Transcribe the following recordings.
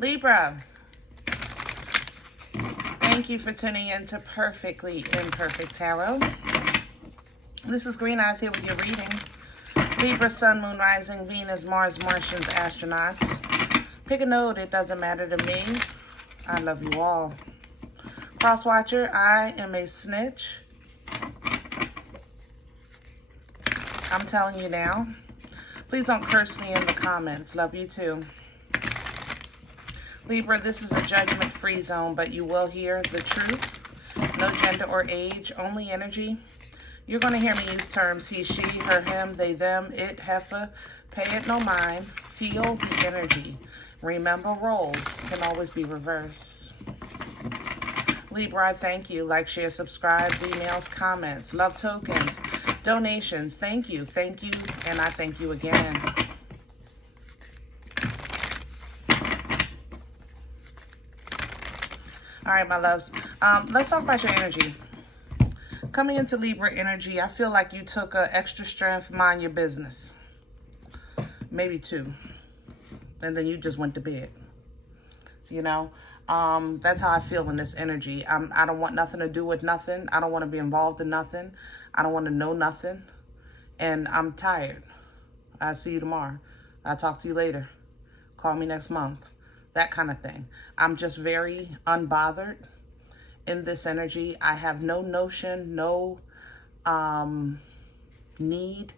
Libra, thank you for tuning in to Perfectly Imperfect Tarot. This is Green Eyes here with your reading. Libra, Sun, Moon, Rising, Venus, Mars, Martians, Astronauts. Pick a node, it doesn't matter to me. I love you all. Cross Watcher, I am a snitch. I'm telling you now. Please don't curse me in the comments. Love you too. Libra, this is a judgment-free zone, but you will hear the truth. No gender or age, only energy. You're going to hear me use terms he, she, her, him, they, them, it, heifer. Pay it no mind. Feel the energy. Remember, roles can always be reversed. Libra, I thank you. Like, share, subscribe, emails, comments, love tokens, donations. Thank you, and I thank you again. All right, my loves. Let's talk about your energy. Coming into Libra energy, I feel like you took an extra strength, mind your business. Maybe two. And then you just went to bed. You know? That's how I feel in this energy. I don't want nothing to do with nothing. I don't want to be involved in nothing. I don't want to know nothing. And I'm tired. I'll see you tomorrow. I'll talk to you later. Call me next month. That kind of thing. I'm just very unbothered in this energy. I have no notion, no need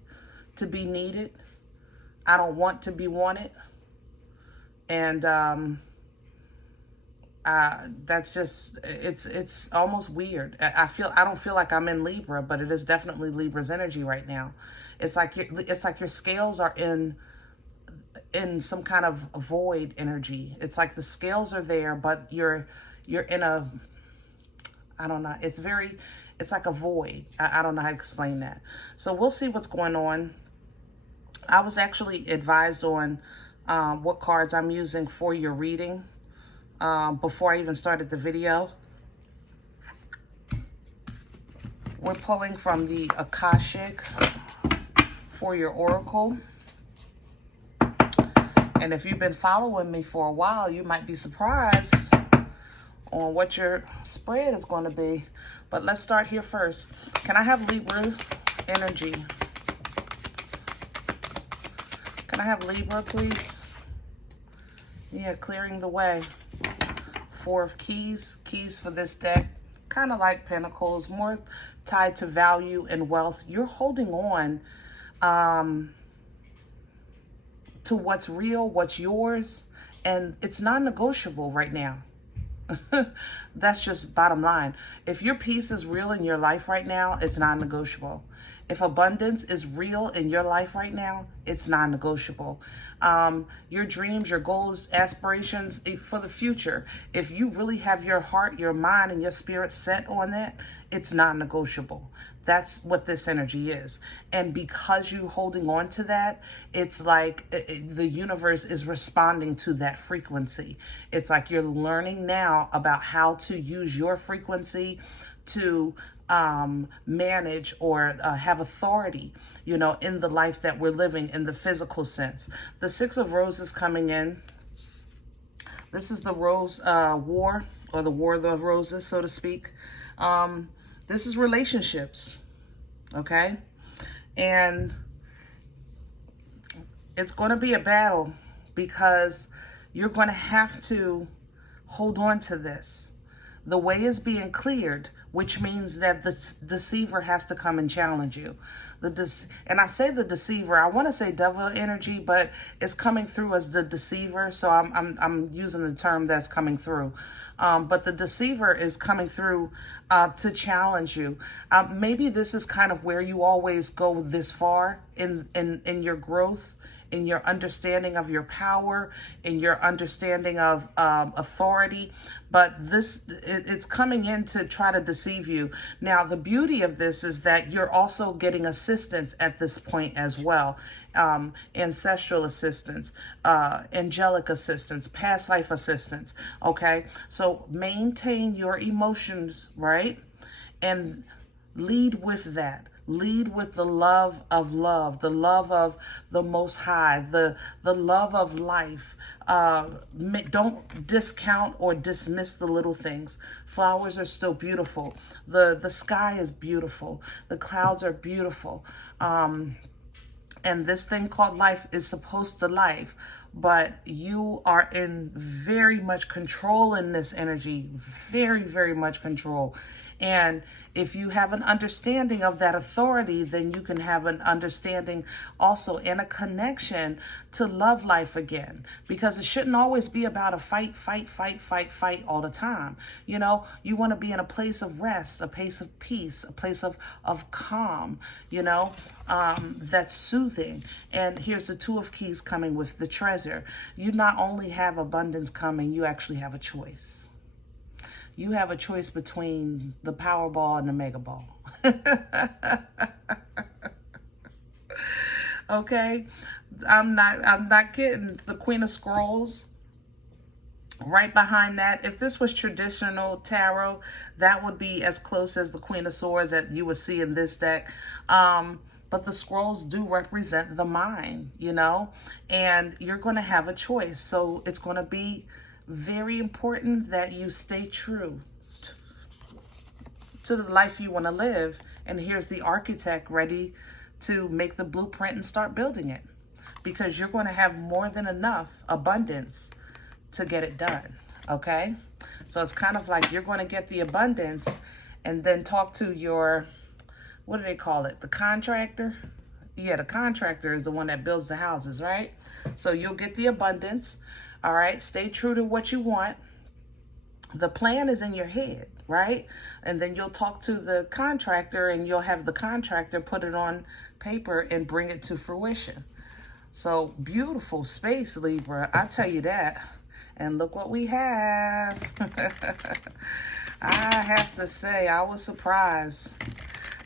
to be needed. I don't want to be wanted. And that's just, it's almost weird. I don't feel like I'm in Libra, but it is definitely Libra's energy right now. It's like your scales are in some kind of void energy. It's like the scales are there, but you're in a, I don't know. It's like a void. I don't know how to explain that. So we'll see what's going on. I was actually advised on what cards I'm using for your reading before I even started the video. We're pulling from the Akashic for your Oracle. And if you've been following me for a while, you might be surprised on what your spread is going to be. But let's start here first. Can I have Libra energy? Can I have Libra, please? Yeah, clearing the way. Four of keys. Keys for this deck. Kind of like pentacles. More tied to value and wealth. You're holding on to what's real, what's yours, and it's non-negotiable right now. That's just bottom line. If your peace is real in your life right now, it's non-negotiable. If abundance is real in your life right now, it's non-negotiable. Your dreams, your goals, aspirations for the future, if you really have your heart, your mind, and your spirit set on that, it's non-negotiable. That's what this energy is. And because you're holding on to that, it's like the universe is responding to that frequency. It's like you're learning now about how to use your frequency to manage or have authority, you know, in the life that we're living in the physical sense. The Six of Roses coming in. This is the Rose War, or the War of the Roses, so to speak. This is relationships, okay? And it's going to be a battle because you're going to have to hold on to this. The way is being cleared, which means that the deceiver has to come and challenge you. And I say the deceiver, I want to say devil energy, but it's coming through as the deceiver, so I'm using the term that's coming through. But the deceiver is coming through to challenge you. Maybe this is kind of where you always go this far in your growth, in your understanding of your power, in your understanding of authority. But it's coming in to try to deceive you. Now, the beauty of this is that you're also getting assistance at this point as well. Ancestral assistance, angelic assistance, past life assistance, okay? So maintain your emotions, right? And lead with that. Lead with the love, the love of the Most High, the love of life. Don't discount or dismiss the little things. Flowers are still beautiful. The sky is beautiful. The clouds are beautiful. And this thing called life is supposed to life, but you are in very much control in this energy, very, very much control. And if you have an understanding of that authority, then you can have an understanding also and a connection to love life again, because it shouldn't always be about a fight all the time. You know, you want to be in a place of rest, a place of peace, a place of calm, you know, that's soothing. And here's the Two of Keys coming with the treasure. You not only have abundance coming, you actually have a choice. You have a choice between the Powerball and the Mega Ball. Okay? I'm not kidding. The Queen of Scrolls. Right behind that, if this was traditional tarot, that would be as close as the Queen of Swords that you would see in this deck. But the scrolls do represent the mind, you know, and you're going to have a choice. So it's going to be very important that you stay true to the life you want to live. And here's the architect ready to make the blueprint and start building it, because you're going to have more than enough abundance to get it done. Okay, so it's kind of like you're going to get the abundance and then talk to your, what do they call it, the contractor? Yeah, the contractor is the one that builds the houses, right? So you'll get the abundance. All right, stay true to what you want. The plan is in your head, right? And then you'll talk to the contractor and you'll have the contractor put it on paper and bring it to fruition. So beautiful space, Libra, I tell you that. And look what we have. I have to say, I was surprised.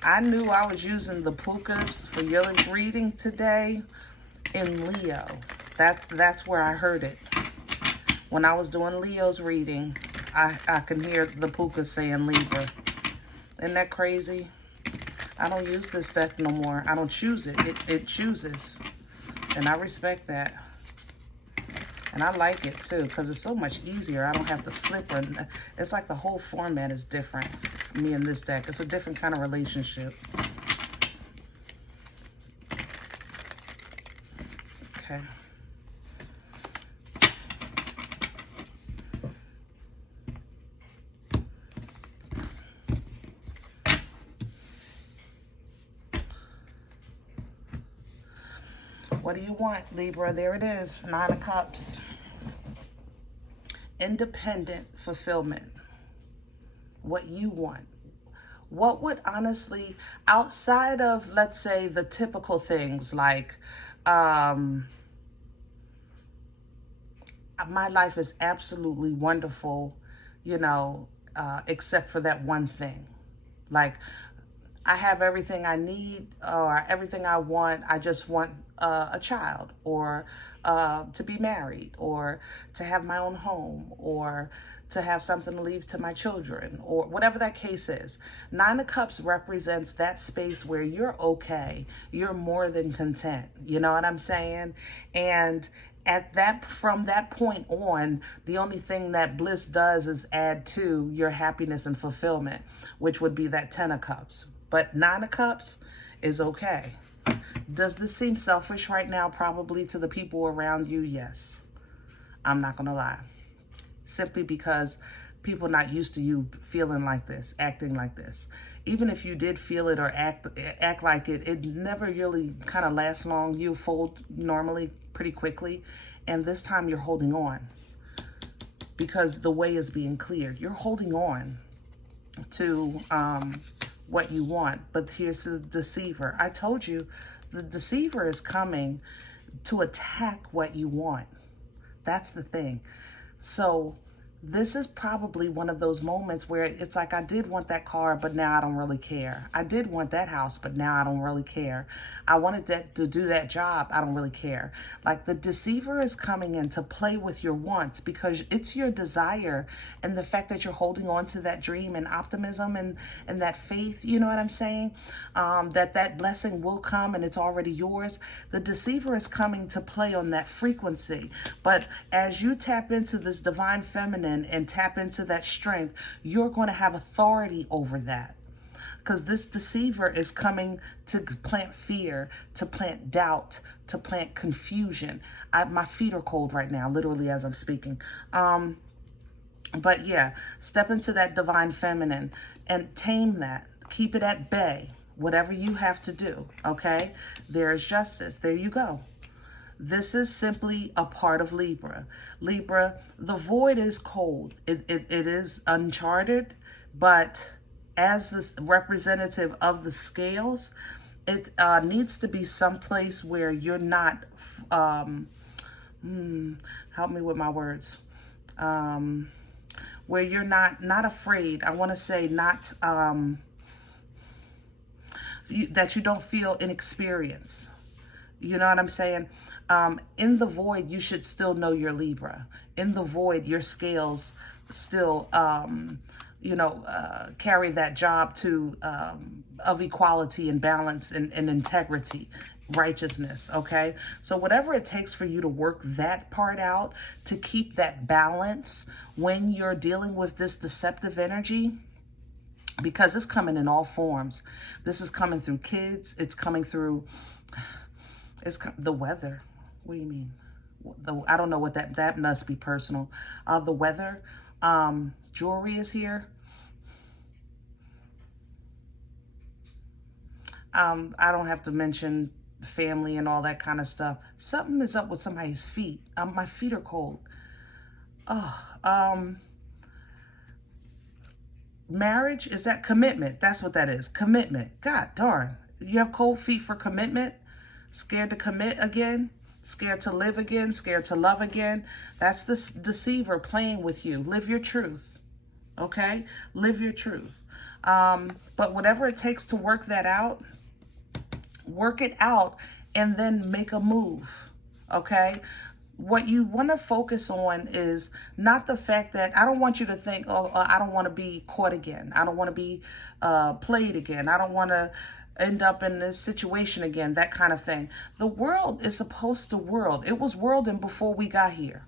I knew I was using the pukas for your reading today in Leo. That's where I heard it. When I was doing Leo's reading, I can hear the pukas saying Libra. Isn't that crazy? I don't use this deck no more. I don't choose it. It chooses. And I respect that. And I like it too, because it's so much easier. I don't have to flip or, it's like the whole format is different. Me and this deck, it's a different kind of relationship. Okay. What do you want, Libra? There it is, Nine of Cups. Independent fulfillment. What you want. What would honestly, outside of, let's say, the typical things like, my life is absolutely wonderful, you know, except for that one thing. Like, I have everything I need or everything I want. I just want a child, or to be married, or to have my own home, or to have something to leave to my children, or whatever that case is. Nine of Cups represents that space where you're okay. You're more than content. You know what I'm saying? And from that point on, the only thing that bliss does is add to your happiness and fulfillment, which would be that Ten of Cups. But Nine of Cups is okay. Does this seem selfish right now? Probably to the people around you, yes. I'm not going to lie. Simply because people not used to you feeling like this, acting like this. Even if you did feel it or act like it, it never really kind of lasts long. You fold normally pretty quickly. And this time you're holding on because the way is being cleared. You're holding on to what you want. But here's the deceiver. I told you the deceiver is coming to attack what you want. That's the thing. So this is probably one of those moments where it's like, I did want that car, but now I don't really care. I did want that house, but now I don't really care. I wanted to do that job. I don't really care. Like, the deceiver is coming in to play with your wants, because it's your desire and the fact that you're holding on to that dream and optimism and that faith, you know what I'm saying? That blessing will come and it's already yours. The deceiver is coming to play on that frequency. But as you tap into this divine feminine and tap into that strength, you're going to have authority over that. Because this deceiver is coming to plant fear, to plant doubt, to plant confusion. My feet are cold right now, literally, as I'm speaking. But yeah, step into that divine feminine and tame that. Keep it at bay, whatever you have to do, okay? There's justice. There you go. This is simply a part of Libra. Libra, the void is cold. It is uncharted, but as this representative of the scales, it needs to be someplace where you're not, help me with my words, where you're not afraid. I want to say not, that you don't feel inexperienced. You know what I'm saying? In the void, you should still know your Libra. In the void, your scales still, carry that job of equality and balance and integrity, righteousness, okay? So whatever it takes for you to work that part out, to keep that balance when you're dealing with this deceptive energy, because it's coming in all forms. This is coming through kids. It's coming through... the weather. What do you mean? I don't know what that must be personal. The weather, jewelry is here. I don't have to mention family and all that kind of stuff. Something is up with somebody's feet. My feet are cold. Marriage, is that commitment? That's what that is. Commitment. God darn. You have cold feet for commitment? Scared to commit again? Scared to live again? Scared to love again? That's the deceiver playing with you. Live your truth. Okay? Live your truth. But whatever it takes to work that out, work it out and then make a move. Okay? What you want to focus on is not the fact that, I don't want you to think, oh, I don't want to be caught again. I don't want to be played again. I don't want to end up in this situation again, that kind of thing. The world is supposed to world. It was worlding before we got here,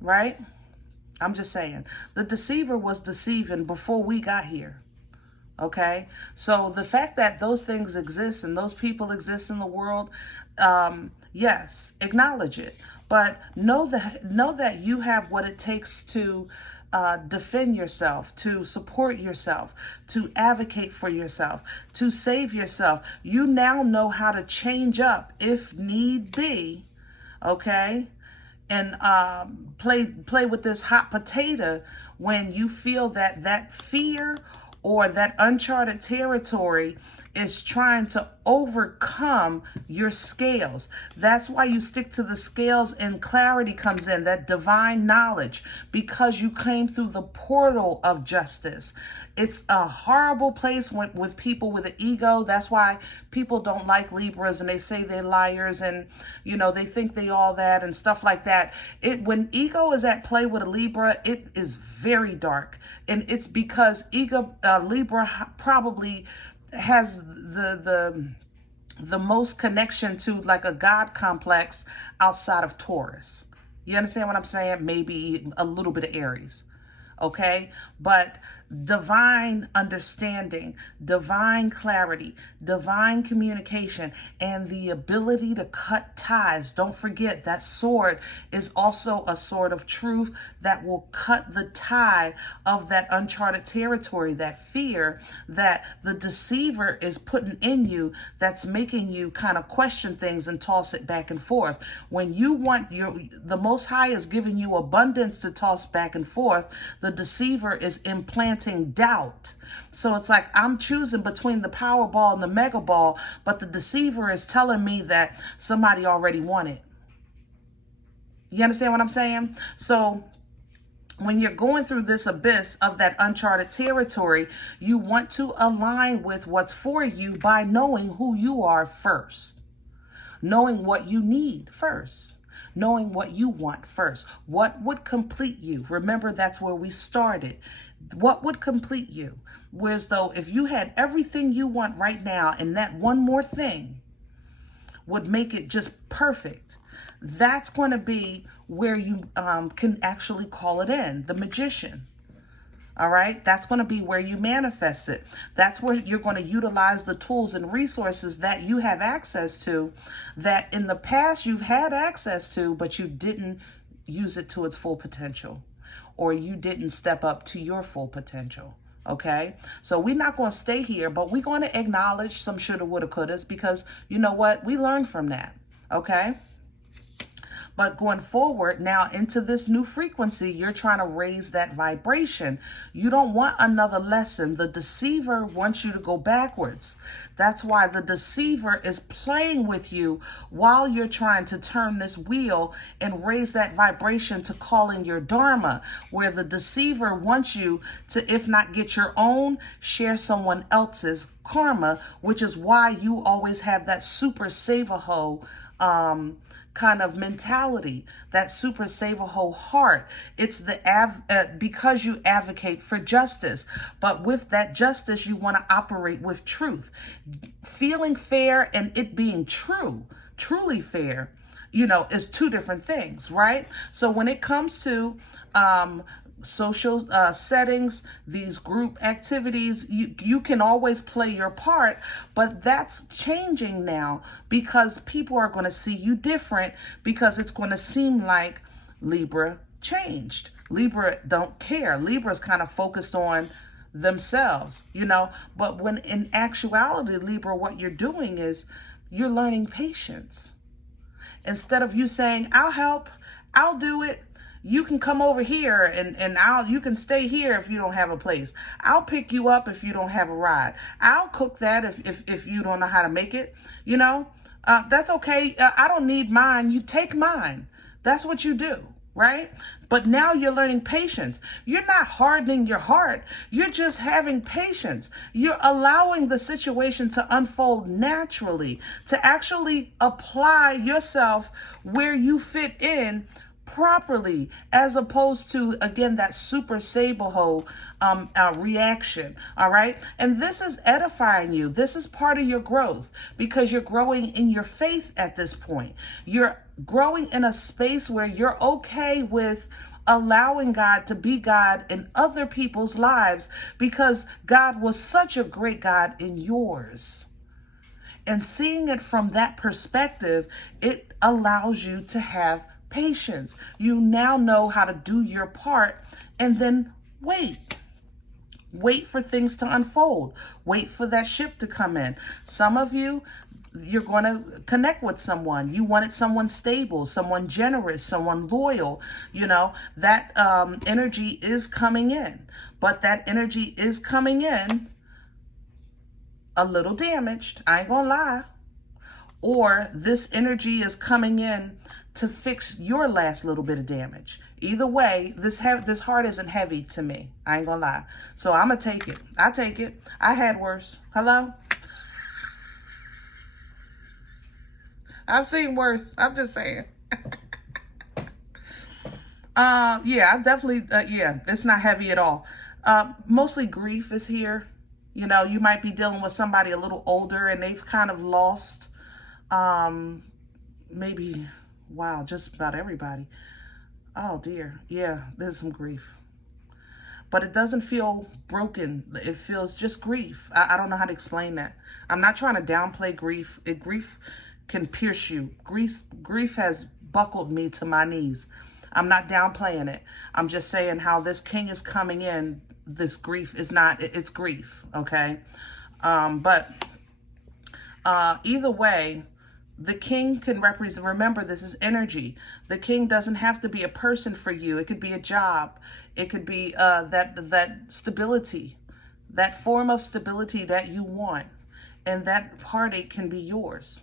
right? I'm just saying. The deceiver was deceiving before we got here, okay? So the fact that those things exist and those people exist in the world, yes, acknowledge it. But know that you have what it takes to defend yourself, to support yourself, to advocate for yourself, to save yourself. You now know how to change up if need be, okay? And play with this hot potato when you feel that fear or that uncharted territory is trying to overcome your scales. That's why you stick to the scales and clarity comes in, that divine knowledge, because you came through the portal of justice. It's a horrible place with people with an ego. That's why people don't like Libras and they say they're liars and, they think they all that and stuff like that. When ego is at play with a Libra, it is very dark. And it's because Libra probably has the most connection to like a God complex outside of Taurus. You understand what I'm saying? Maybe a little bit of Aries. Okay? But divine understanding, divine clarity, divine communication, and the ability to cut ties. Don't forget that sword is also a sword of truth that will cut the tie of that uncharted territory, that fear that the deceiver is putting in you, that's making you kind of question things and toss it back and forth. When you want the Most High is giving you abundance to toss back and forth, the deceiver is implanting doubt. So it's like I'm choosing between the Powerball and the Mega Ball, but the deceiver is telling me that somebody already won it. You understand what I'm saying? So when you're going through this abyss of that uncharted territory, you want to align with what's for you by knowing who you are first, knowing what you need first, knowing what you want first. What would complete you? Remember, that's where we started. What would complete you? Whereas though if you had everything you want right now and that one more thing would make it just perfect, that's going to be where you can actually call it in, the magician. All right, that's going to be where you manifest it. That's where you're going to utilize the tools and resources that you have access to, that in the past you've had access to, but you didn't use it to its full potential, or you didn't step up to your full potential. Okay, so we're not going to stay here, but we're going to acknowledge some shoulda, woulda, couldas, because you know what? We learned from that. Okay. But going forward now into this new frequency, you're trying to raise that vibration. You don't want another lesson. The deceiver wants you to go backwards. That's why the deceiver is playing with you while you're trying to turn this wheel and raise that vibration to call in your dharma, where the deceiver wants you to, if not get your own, share someone else's karma, which is why you always have that super save-a-ho kind of mentality, that super save-a-ho heart. It's the because you advocate for justice, but with that justice you want to operate with truth. Feeling fair and it being truly fair, you know, is two different things, right? So when it comes to social settings, these group activities, you can always play your part, but that's changing now because people are going to see you different, because it's going to seem like Libra changed. Libra don't care. Libra's kind of focused on themselves, you know, but when in actuality, Libra, what you're doing is you're learning patience. Instead of you saying, I'll help, I'll do it, you can come over here and you can stay here if you don't have a place. I'll pick you up if you don't have a ride. I'll cook that if you don't know how to make it, you know, that's okay. I don't need mine. You take mine. That's what you do, right? But now you're learning patience. You're not hardening your heart. You're just having patience. You're allowing the situation to unfold naturally, to actually apply yourself where you fit in properly, as opposed to, again, that super save-a-ho reaction. All right. And this is edifying you. This is part of your growth, because you're growing in your faith at this point. You're growing in a space where you're okay with allowing God to be God in other people's lives, because God was such a great God in yours. And seeing it from that perspective, it allows you to have patience. You now know how to do your part, and then wait for things to unfold. Wait for that ship to come in. Some of you, you're going to connect with someone. You wanted someone stable, someone generous, someone loyal. You know, that energy is coming in, but that energy is coming in a little damaged. I ain't gonna lie. Or this energy is coming in to fix your last little bit of damage. Either way, this heart isn't heavy to me. I ain't gonna lie. So I'm gonna take it. I take it. I had worse. Hello? I've seen worse. I'm just saying. Yeah, I definitely, yeah, it's not heavy at all. Mostly grief is here. You know, you might be dealing with somebody a little older and they've kind of lost, maybe, wow, just about everybody. Oh dear. Yeah, there's some grief. But it doesn't feel broken. It feels just grief. I don't know how to explain that. I'm not trying to downplay grief. Grief can pierce you. Grief has buckled me to my knees. I'm not downplaying it. I'm just saying how this king is coming in. This grief is not, it's grief, okay? But either way, the king can represent, remember, this is energy. The king doesn't have to be a person for you. It could be a job. It could be that stability, that form of stability that you want. And that heartache can be yours.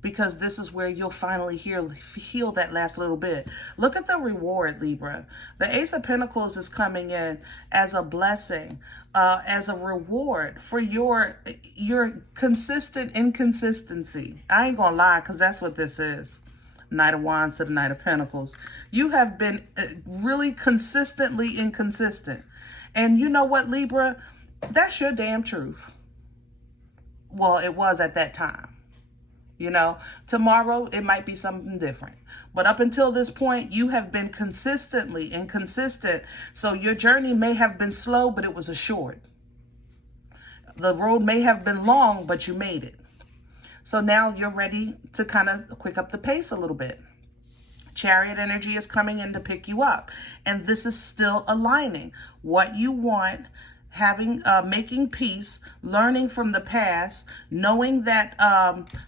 because this is where you'll finally heal that last little bit. Look at the reward, Libra. The Ace of Pentacles is coming in as a blessing, as a reward for your consistent inconsistency. I ain't gonna lie, because that's what this is. Knight of Wands to the Knight of Pentacles. You have been really consistently inconsistent. And you know what, Libra? That's your damn truth. Well, it was at that time. You know, tomorrow it might be something different. But up until this point, you have been consistently inconsistent. So your journey may have been slow, but it was assured. The road may have been long, but you made it. So now you're ready to kind of quick up the pace a little bit. Chariot energy is coming in to pick you up. And this is still aligning what you want, having, making peace, learning from the past, knowing that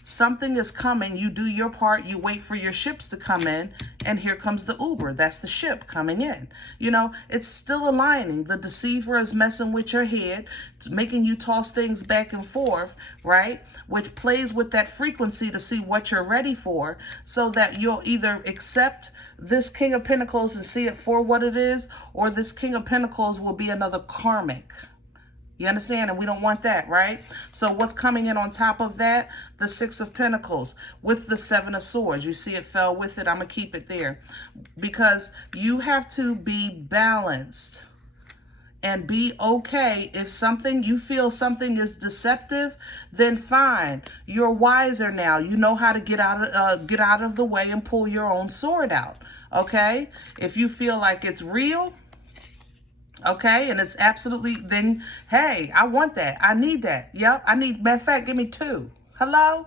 something is coming. You do your part, you wait for your ships to come in, and here comes the Uber. That's the ship coming in. You know, it's still aligning. The deceiver is messing with your head, making you toss things back and forth, right? Which plays with that frequency to see what you're ready for, so that you'll either accept this King of Pentacles and see it for what it is, or this King of Pentacles will be another karmic. You understand? And we don't want that, right? So what's coming in on top of that? The Six of Pentacles with the Seven of Swords. You see it fell with it. I'm going to keep it there because you have to be balanced and be okay. If something, you feel something is deceptive, then fine. You're wiser now. You know how to get out of the way and pull your own sword out. Okay? If you feel like it's real, okay, and it's absolutely, then, hey, I want that. I need that. Yep, I need, matter of fact, give me 2. Hello?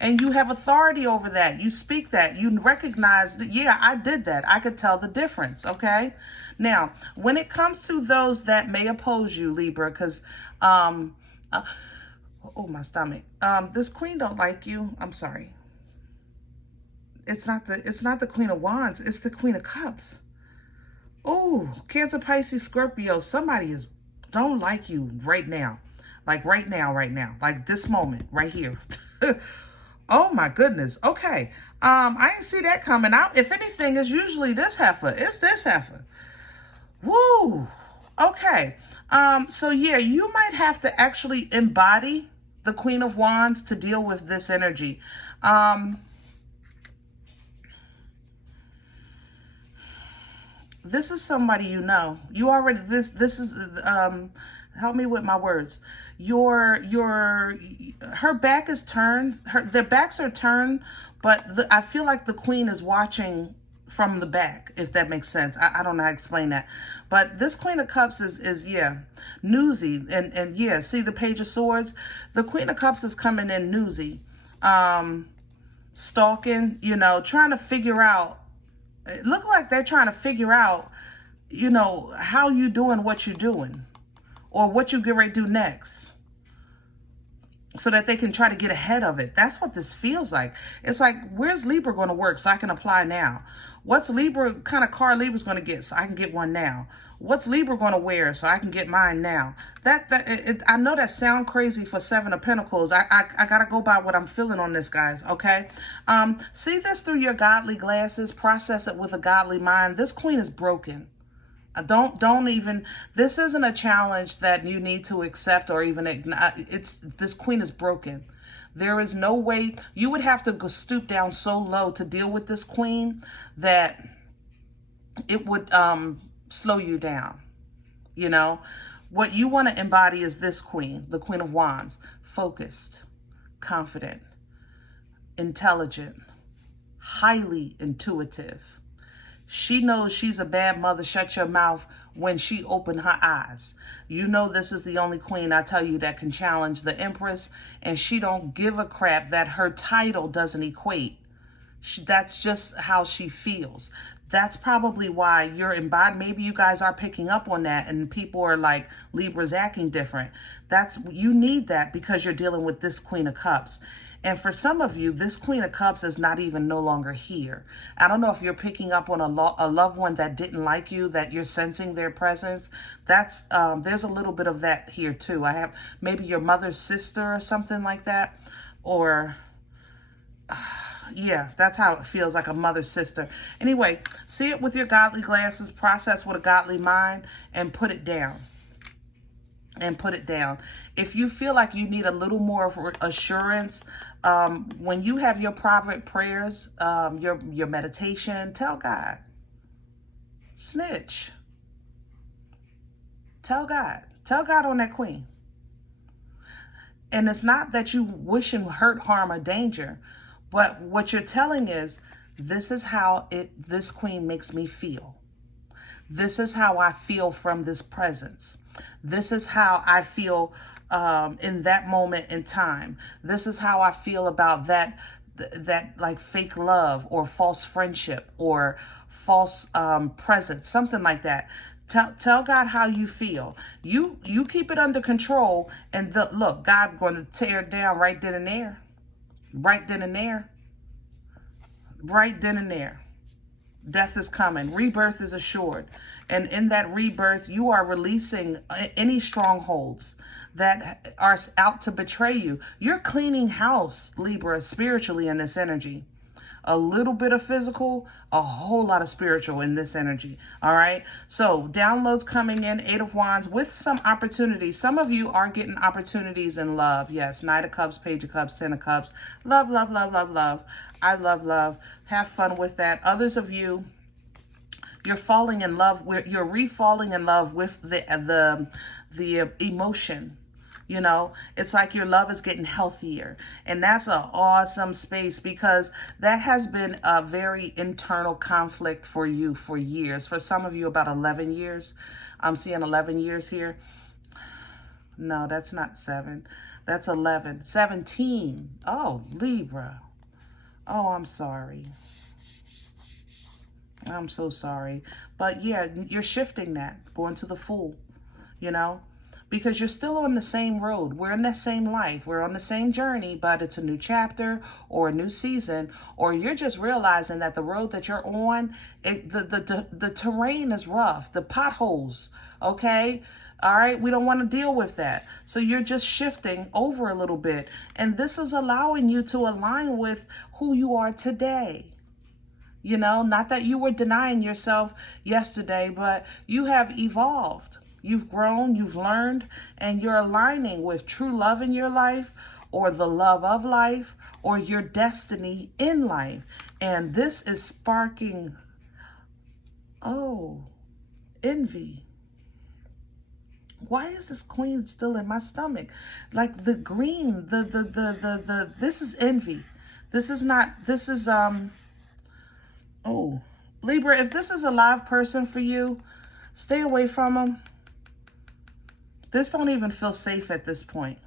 And you have authority over that. You speak that. You recognize that, yeah, I did that. I could tell the difference, okay? Now, when it comes to those that may oppose you, Libra, because, oh, my stomach. This queen don't like you. I'm sorry. It's not the Queen of Wands. It's the Queen of Cups. Oh, Cancer, Pisces, Scorpio. Somebody don't like you right now. Like right now. Like this moment right here. Oh my goodness. Okay. I didn't see that coming out. If anything, it's usually this heifer. It's this heifer. Woo. Okay. So yeah, you might have to actually embody the Queen of Wands to deal with this energy. This is somebody you know. You already, this is, help me with my words. Her back is turned, their backs are turned, but I feel like the queen is watching from the back, if that makes sense. I don't know how to explain that. But this Queen of Cups is yeah, newsy. And yeah, see the Page of Swords? The Queen of Cups is coming in newsy. Stalking, you know, trying to figure out, it look like they're trying to figure out, you know, how you doing what you're doing or what you get ready to do next so that they can try to get ahead of it. That's what this feels like. It's like, where's Libra going to work so I can apply now? What's Libra, kind of car Libra's going to get so I can get one now? What's Libra going to wear so I can get mine now? I know that sound crazy for Seven of Pentacles. I got to go by what I'm feeling on this, guys, okay? See this through your godly glasses. Process it with a godly mind. This queen is broken. Don't even, this isn't a challenge that you need to accept or even, this queen is broken. There is no way, you would have to go stoop down so low to deal with this queen that it would, slow you down. You know, what you want to embody is this queen, the Queen of Wands, focused, confident, intelligent, highly intuitive. She knows she's a bad mother. Shut your mouth when she opened her eyes. You know this is the only queen, I tell you, that can challenge the Empress, and she don't give a crap that her title doesn't equate. That's just how she feels. That's probably why you're embodied. Maybe you guys are picking up on that and people are like, Libra's acting different. You need that because you're dealing with this Queen of Cups. And for some of you, this Queen of Cups is not even no longer here. I don't know if you're picking up on a loved one that didn't like you, that you're sensing their presence. There's a little bit of that here too. I have maybe your mother's sister or something like that. Or Yeah, that's how it feels, like a mother sister. Anyway, see it with your godly glasses, process with a godly mind, and put it down. And put it down. If you feel like you need a little more of assurance, when you have your private prayers, your meditation, tell God. Snitch. Tell God. Tell God on that queen. And it's not that you wishing hurt, harm, or danger, but what you're telling is, this is how this queen makes me feel. This is how I feel from this presence. This is how I feel in that moment in time. This is how I feel about that like fake love or false friendship or false presence, something like that. Tell God how you feel. You keep it under control, and look, God going to tear it down right then and there. Right then and there. Right then and there. Death is coming. Rebirth is assured. And in that rebirth, you are releasing any strongholds that are out to betray you. You're cleaning house, Libra, spiritually in this energy. A little bit of physical, a whole lot of spiritual in this energy. All right. So downloads coming in, 8 of Wands with some opportunities. Some of you are getting opportunities in love. Yes. Knight of Cups, Page of Cups, 10 of Cups. Love, love, love, love, love. I love love. Have fun with that. Others of you, you're falling in love with, you're re-falling in love with the emotion. You know, it's like your love is getting healthier. And that's an awesome space, because that has been a very internal conflict for you for years. For some of you, about 11 years. I'm seeing 11 years here. No, that's not 7. That's 11. 17. Oh, Libra. Oh, I'm sorry. I'm so sorry. But yeah, you're shifting that, going to the Fool, you know. Because you're still on the same road. We're in the same life. We're on the same journey, but it's a new chapter or a new season, or you're just realizing that the road that you're on, the terrain is rough, the potholes, okay? All right, we don't want to deal with that. So you're just shifting over a little bit, and this is allowing you to align with who you are today. You know, not that you were denying yourself yesterday, but you have evolved. You've grown, you've learned, and you're aligning with true love in your life, or the love of life, or your destiny in life. And this is sparking, oh, envy. Why is this queen still in my stomach? Like the green, this is envy. This is not, this is, oh, Libra, if this is a live person for you, stay away from them. This don't even feel safe at this point.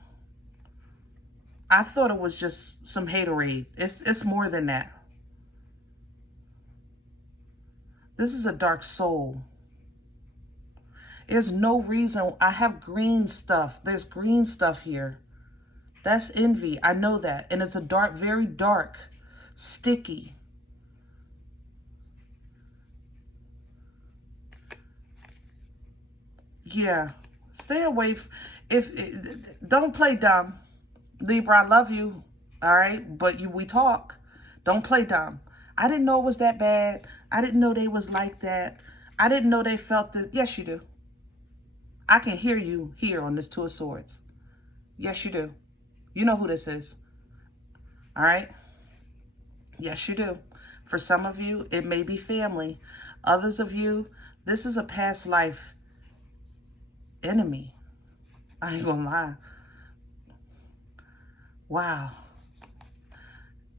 I thought it was just some haterade. It's more than that. This is a dark soul. There's no reason. I have green stuff. There's green stuff here. That's envy. I know that. And it's a dark, very dark, sticky. Yeah. Stay away. Don't play dumb. Libra, I love you. All right. But we talk. Don't play dumb. I didn't know it was that bad. I didn't know they was like that. I didn't know they felt this. Yes, you do. I can hear you here on this 2 of Swords. Yes, you do. You know who this is. All right. Yes, you do. For some of you, it may be family. Others of you, this is a past life enemy. I ain't gonna lie. Wow.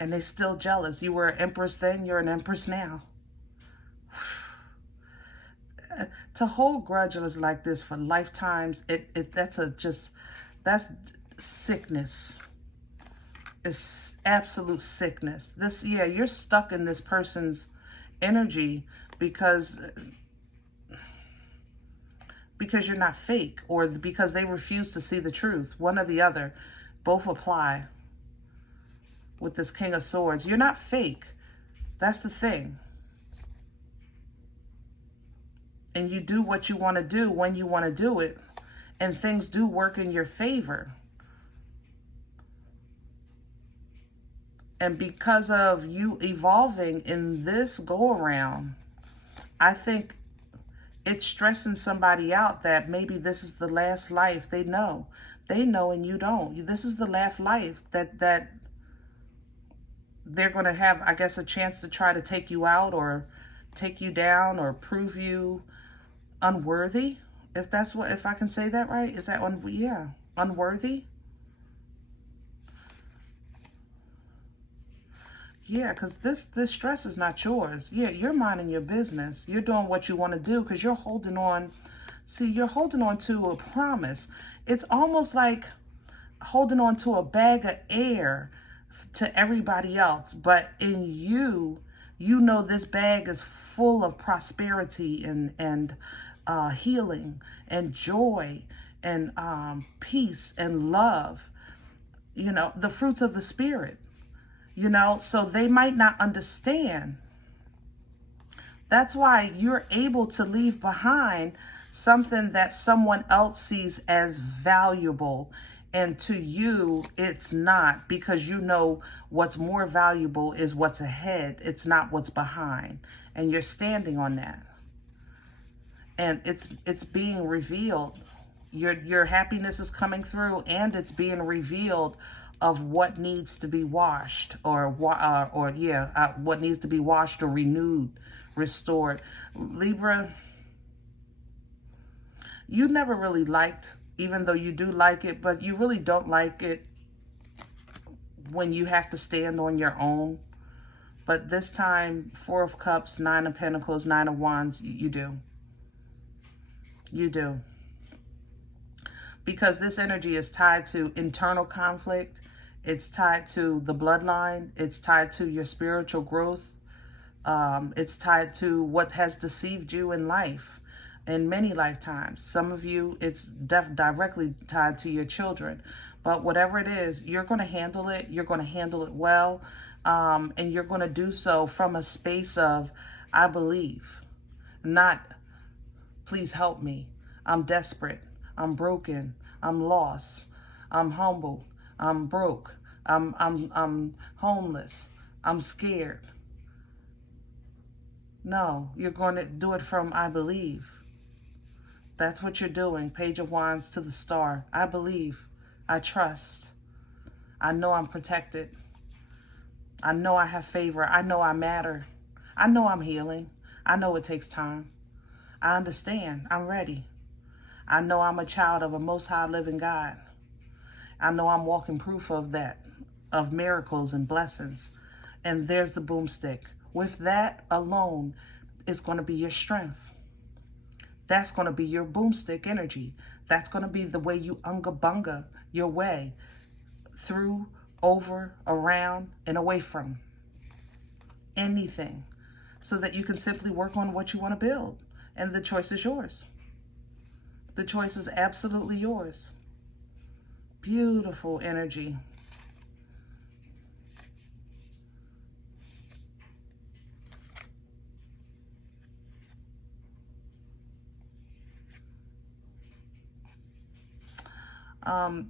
And they still jealous. You were an empress then, you're an empress now. To hold grudges like this for lifetimes, that's sickness. It's absolute sickness. Yeah, you're stuck in this person's energy because you're not fake, or because they refuse to see the truth. One or the other. Both apply with this King of Swords. You're not fake. That's the thing. And you do what you want to do when you want to do it. And things do work in your favor. And because of you evolving in this go around, I think it's stressing somebody out that maybe this is the last life they know. They know and you don't. This is the last life that they're going to have, I guess, a chance to try to take you out or take you down or prove you unworthy. If I can say that right. Is that yeah, unworthy? Yeah, because this stress is not yours. Yeah, you're minding your business. You're doing what you want to do because you're holding on. See, you're holding on to a promise. It's almost like holding on to a bag of air to everybody else. But in you, you know this bag is full of prosperity and healing and joy and peace and love. You know, the fruits of the Spirit. You know, so they might not understand. That's why you're able to leave behind something that someone else sees as valuable. And to you, it's not, because you know what's more valuable is what's ahead. It's not what's behind. And you're standing on that. And it's being revealed. Your happiness is coming through, and it's being revealed of what needs to be washed what needs to be washed or renewed, restored. Libra, you never really liked, even though you do like it, but you really don't like it when you have to stand on your own. But this time, 4 of Cups, 9 of Pentacles, 9 of Wands, you do. You do. Because this energy is tied to internal conflict. It's tied to the bloodline. It's tied to your spiritual growth. It's tied to what has deceived you in life, in many lifetimes. Some of you, it's directly tied to your children. But whatever it is, you're going to handle it. You're going to handle it well. And you're going to do so from a space of, I believe, not, please help me. I'm desperate. I'm broken. I'm lost. I'm humbled. I'm broke. I'm homeless. I'm scared. No, you're going to do it from I believe. That's what you're doing. Page of Wands to the Star. I believe. I trust. I know I'm protected. I know I have favor. I know I matter. I know I'm healing. I know it takes time. I understand. I'm ready. I know I'm a child of a Most High living God. I know I'm walking proof of that, of miracles and blessings. And there's the boomstick. With that alone is going to be your strength. That's going to be your boomstick energy. That's going to be the way you unga bunga your way through, over, around, and away from anything, so that you can simply work on what you want to build. And the choice is yours. The choice is absolutely yours. Beautiful energy.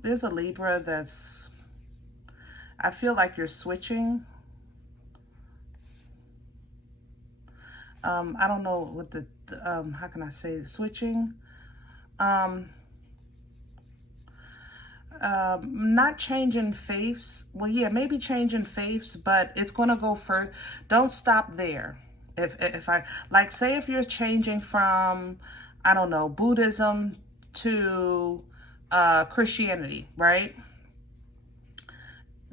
There's a Libra that's, I feel like you're switching. I don't know what how can I say it? Switching? Not changing faiths. Well, yeah, maybe changing faiths, but it's going to go further. Don't stop there. If I, like, say if you're changing from, I don't know, Buddhism to Christianity, right?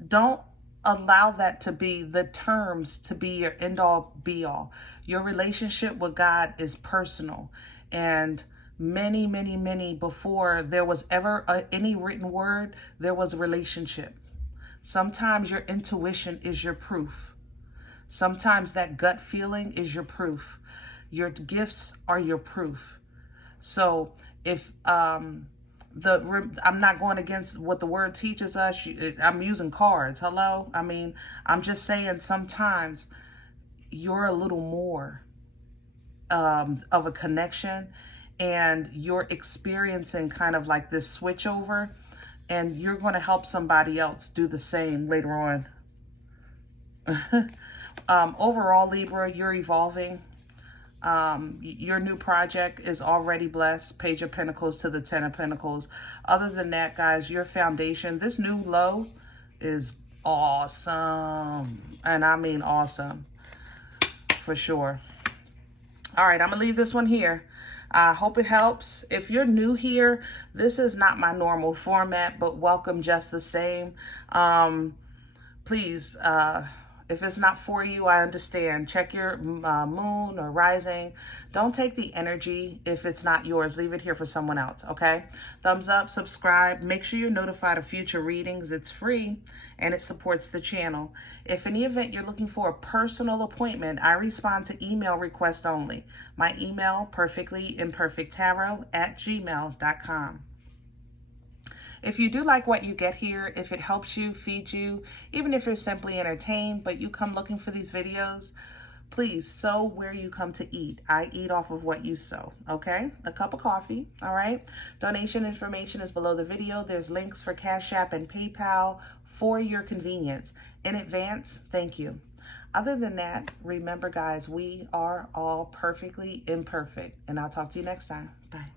Don't allow that to be the terms to be your end all be all. Your relationship with God is personal. And many before there was ever any written word, there was a relationship. Sometimes your intuition is your proof. Sometimes that gut feeling is your proof. Your gifts are your proof. So if I'm not going against what the word teaches us. I'm using cards. Hello? I mean, I'm just saying sometimes you're a little more of a connection, and you're experiencing kind of like this switch over, and you're going to help somebody else do the same later on. Overall, Libra, you're evolving. Your new project is already blessed. Page of Pentacles to the Ten of Pentacles. Other than that, guys, your foundation, this new low is awesome. And I mean awesome. For sure. All right, I'm going to leave this one here. I hope it helps. If you're new here, this is not my normal format, but welcome just the same. Please, if it's not for you, I understand. Check your moon or rising. Don't take the energy if it's not yours. Leave it here for someone else, okay? Thumbs up, subscribe. Make sure you're notified of future readings. It's free and it supports the channel. If in the event you're looking for a personal appointment, I respond to email requests only. My email, perfectlyimperfecttarot@gmail.com. If you do like what you get here, if it helps you, feed you, even if you're simply entertained, but you come looking for these videos, please sow where you come to eat. I eat off of what you sow, okay? A cup of coffee, all right? Donation information is below the video. There's links for Cash App and PayPal for your convenience. In advance, thank you. Other than that, remember, guys, we are all perfectly imperfect. And I'll talk to you next time. Bye.